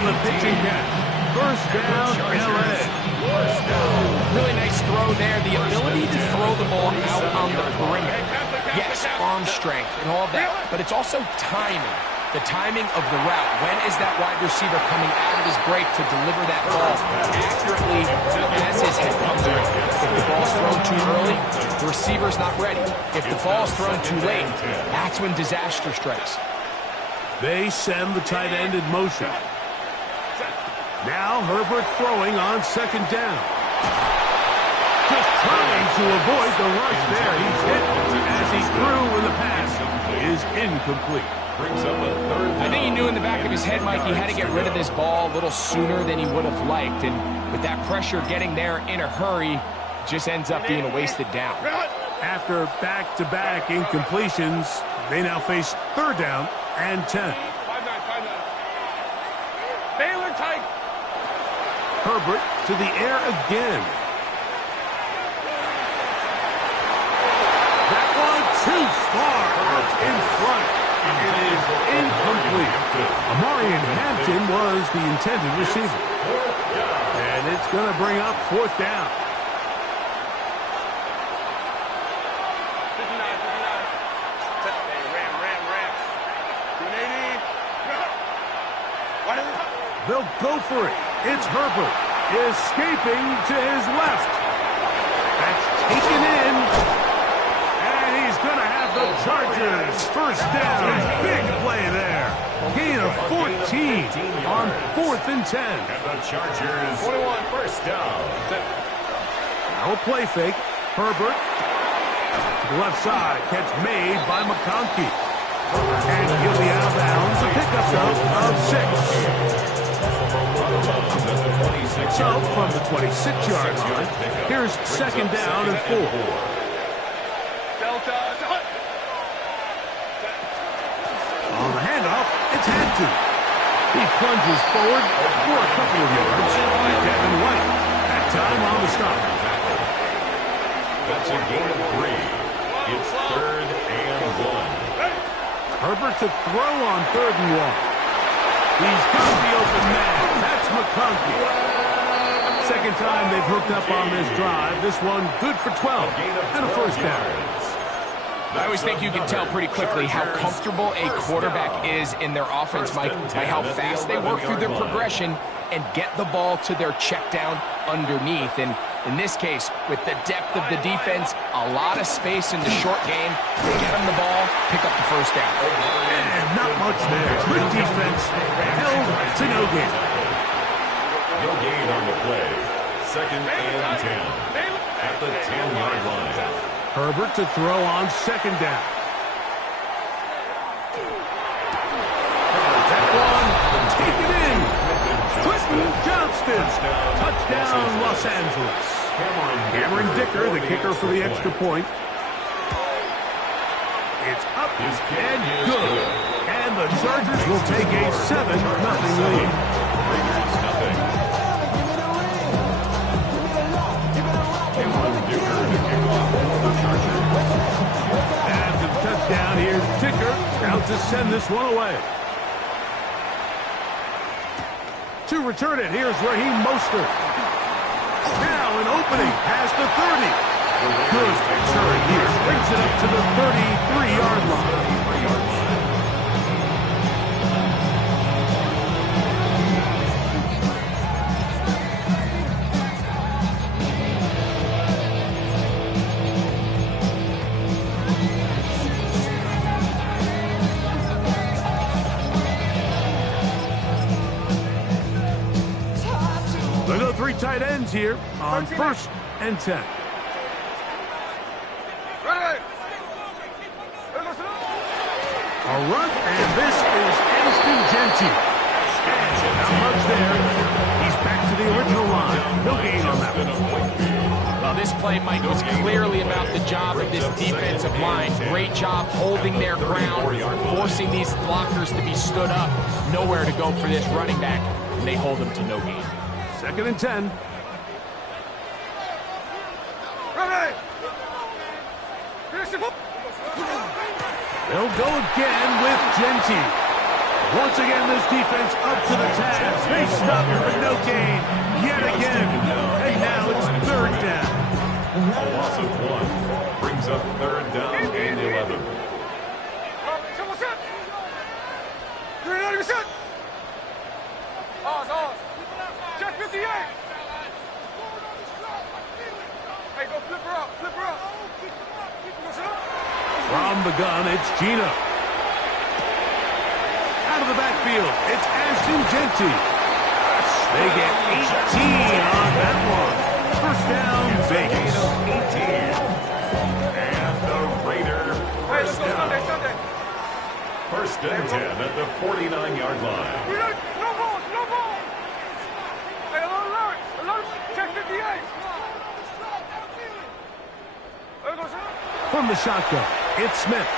on the pitching catch. First down, LA. Really nice throw there. The ability to throw the ball out on the perimeter. Yes, arm strength and all that, but it's also timing. The timing of the route. When is that wide receiver coming out of his break to deliver that ball accurately as his head comes around? If the ball's thrown too early, the receiver's not ready. If the ball's thrown too late, that's when disaster strikes. They send the tight end in motion. Now Herbert throwing on second down. Just trying to avoid the rush there. He's hit as he threw and the pass is incomplete. I think he knew in the back of his head, Mike, he had to get rid of this ball a little sooner than he would have liked. And with that pressure getting there in a hurry, it just ends up being a wasted down. After back-to-back incompletions, they now face third down and 10. Baylor tight. Herbert to the air again. That one too far out in front. It is incomplete. Amarian Hampton was the intended receiver. And it's going to bring up fourth down. They'll go for it. It's Herbert escaping to his left. That's taken in. And he's going to have the Chargers first down. Big play there. Gain of 14 on 4th and 10. And the Chargers 21 first down. Now a play fake. Herbert to the left side. Catch made by McConkey. And he'll be out of bounds. A pickup of 6. So, from the 26-yard line, here's second down and 4. On the handoff, it's Hampton. He plunges forward for a couple of yards. Devin White, that time on the stop. That's a gain of 3. It's 3rd and 1. Herbert to throw on 3rd and 1. He's got the open man. That's McConkey. Second time they've hooked up on this drive. This one good for 12 and a first down. I always think you can tell pretty quickly how comfortable a quarterback is in their offense, Mike, by how fast they work through their progression and get the ball to their check down underneath. And in this case, with the depth of the defense, a lot of space in the short game, get them the ball, pick up the first down. And not much there. Good defense, held to no gain. No gain on the play. 2nd and 10 at the 10-yard line. Herbert to throw on second down. That one taken in. Quentin Johnston. Touchdown, Los Angeles. Cameron Dicker, the kicker for the extra point. It's up and good. And the Chargers will take a 7-0 lead. After the touchdown, here's Dicker out to send this one away. To return it, here's Raheem Mostert. Now an opening past the 30. Good return here. Brings it up to the 33-yard line. Three tight ends here on 1st and 10. A run, and this is Anston Genty. And not much there. He's back to the original line. No gain on that one. Well, this play, Mike, was clearly about the job of this defensive line. Great job holding their ground, forcing these blockers to be stood up. Nowhere to go for this running back, and they hold him to no gain. 2nd and 10. They'll go again with Genty. Once again, this defense up to the task. They up for no gain yet again. And now it's third down. A loss of 1 brings up third down and 11. Check 58. Hey, go flip her up, flip her up. From the gun, it's Gino. Out of the backfield, it's Ashton Genty. They get 18 on that one. First down, Vegas. 18. And the Raider first down. Sunday. First and 10 at the 49-yard line. No ball. Hey, alert. Check 58. From the shotgun, it's Smith.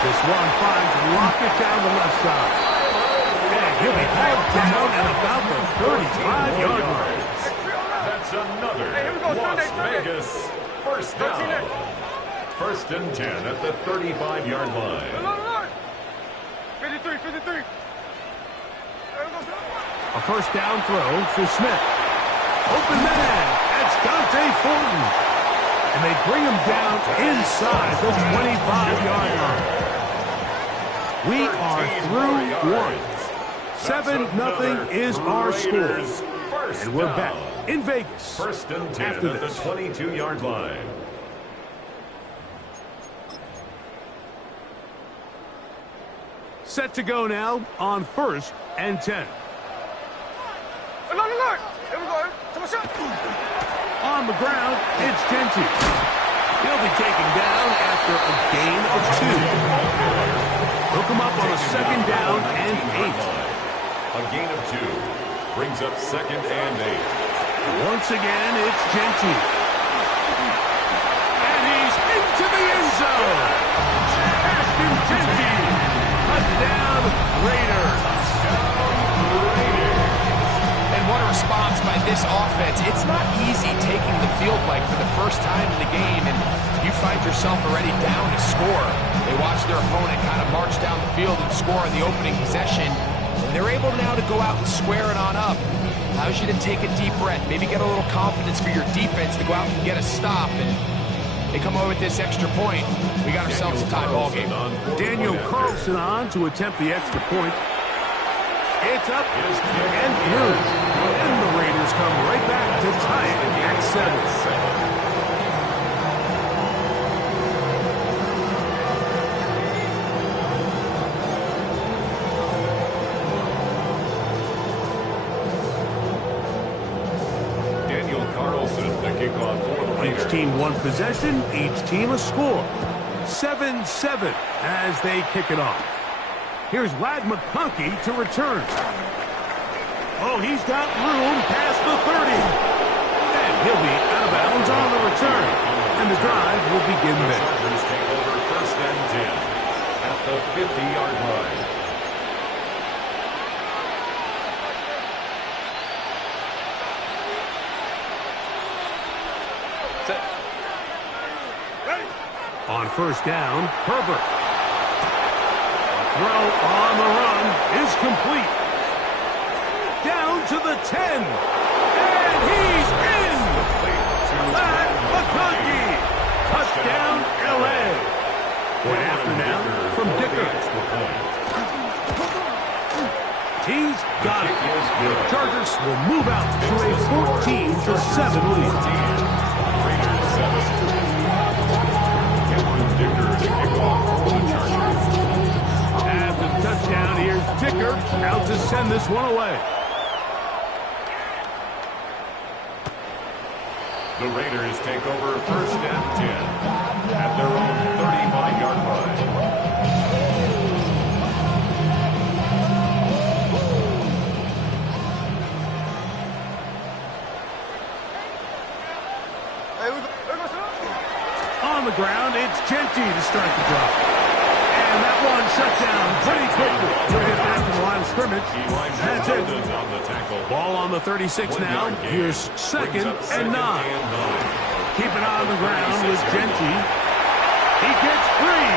This one finds Lockett down the left side. And he'll be hauled down at about the 35-yard line. That's another Las Vegas first down. First and 10 at the 35-yard line. 53. A first down throw for Smith. Open man, that's Dante Fulton. And they bring him down inside the 25-yard line. We are through one. 7-0 is our score. And we're back in Vegas. First and 10 after at the this. 22-yard line. Set to go now on first and 10. Alert. Here we go. On the ground, it's Genty. He'll be taken down after a gain of 2. Hook him up on a second down and 8. A gain of 2 brings up second and 8. Once again, it's Genty. And he's into the end zone. Ashton Genty. Touchdown, Raiders. And what a response by this offense. It's not easy taking the field like for the first time in the game, and you find yourself already down to score. They watch their opponent kind of march down the field and score on the opening possession, and they're able now to go out and square it on up. Allows you to take a deep breath, maybe get a little confidence for your defense to go out and get a stop, and they come away with this extra point. We got ourselves a tie ball game. Daniel Carlson on to attempt the extra point. It's up and through. And the Raiders come right back to tie it at 7. Daniel Carlson, the kickoff for the Raiders. Each team one possession, each team a score. 7-7 as they kick it off. Here's Ladd McConkey to return. Oh, he's got room past the 30. And he'll be out of bounds on the return. And the drive will begin The there. Chargers take over first and 10 at the 50-yard line. On first down, Herbert. Throw on the run is complete. Down to the 10. And he's in. Ladd McConkey. Touchdown, L.A. Point after now from Dicker. He's got it. Chargers will move out to a 14-7 lead. Raiders 7. Cameron Dicker to kick off for the Chargers. After the touchdown, here's Dicker out to send this one away. The Raiders take over first and 10 at their own 35-yard line. On the ground, it's Genty to start the drive. And that one shut down pretty quickly. He'll get back to the line of scrimmage. That's it. On the tackle. Ball on the 36 now. Here's second and 9. Keep it on the ground with Genty. He gets free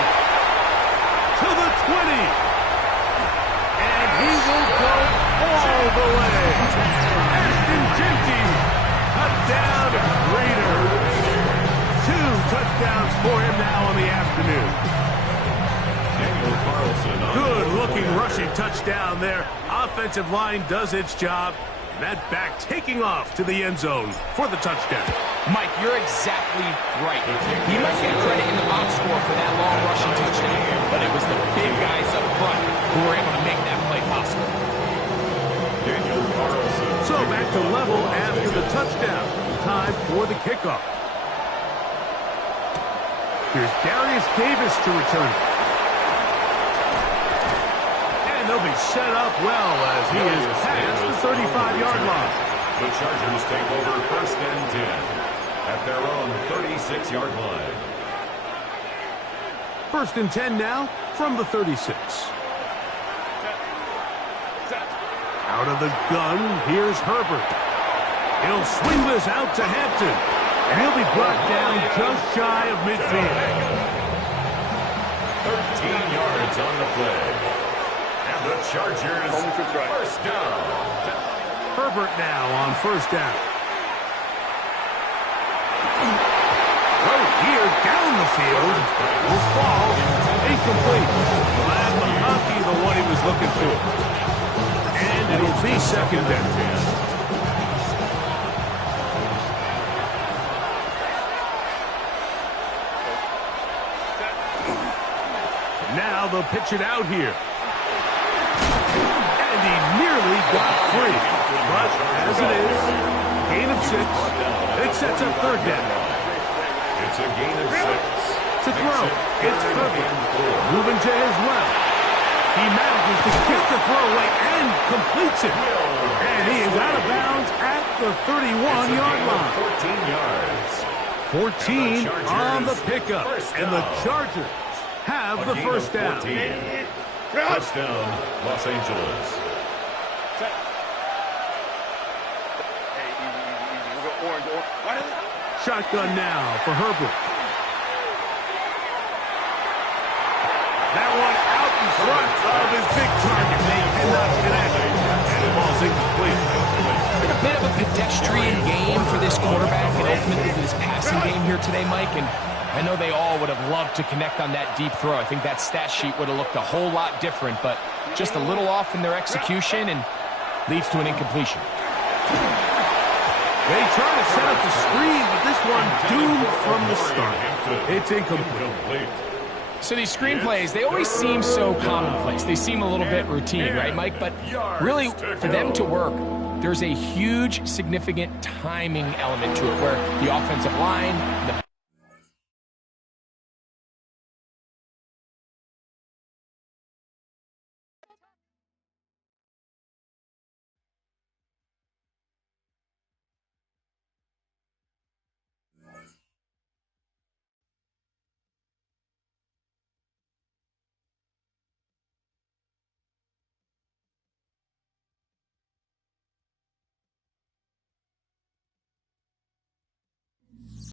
to the 20. And he will go all Big rushing touchdown there. Offensive line does its job. And that back taking off to the end zone for the touchdown. Mike, you're exactly right. He might get credit in the box score for that long rushing touchdown, but it was the big guys up front who were able to make that play possible. So back to level after the touchdown. Time for the kickoff. Here's Darius Davis to return. And they'll be set up well as he is past the 35-yard line. The Chargers take over 1st and 10 at their own 36-yard line. 1st and 10 now from the 36. Out of the gun, here's Herbert. He'll swing this out to Hampton, and he'll be brought down just shy of midfield. 13 yards on the play. And the Chargers, 1st down. Herbert now on 1st down. Right here, down the field, will fall incomplete. Glad Mahaki, the one he was looking for. And it'll be 2nd down. Now they'll pitch it out here. And he nearly got free. But as it is, gain of 6. It sets up 3rd down. It's a gain of 6. To throw, it's Herbert. Moving to his left. He manages to get the throw away and completes it. And he is out of bounds at the 31-yard line. 14 yards. 14 on the pickup. And the Chargers have the 1st down. 1st down, Los Angeles. Shotgun now for Herbert. That one out in front of his big target. They cannot connect. And the ball's incomplete. A bit of a pedestrian game for this quarterback and ultimately for this passing game here today, Mike. And I know they all would have loved to connect on that deep throw. I think that stat sheet would have looked a whole lot different, but just a little off in their execution and leads to an incompletion. They try to set up the screen, but this one doomed from the start. It's incomplete. So these screenplays, they always seem so commonplace. They seem a little bit routine, right, Mike? But really, for them to work, there's a huge, significant timing element to it where the offensive line, the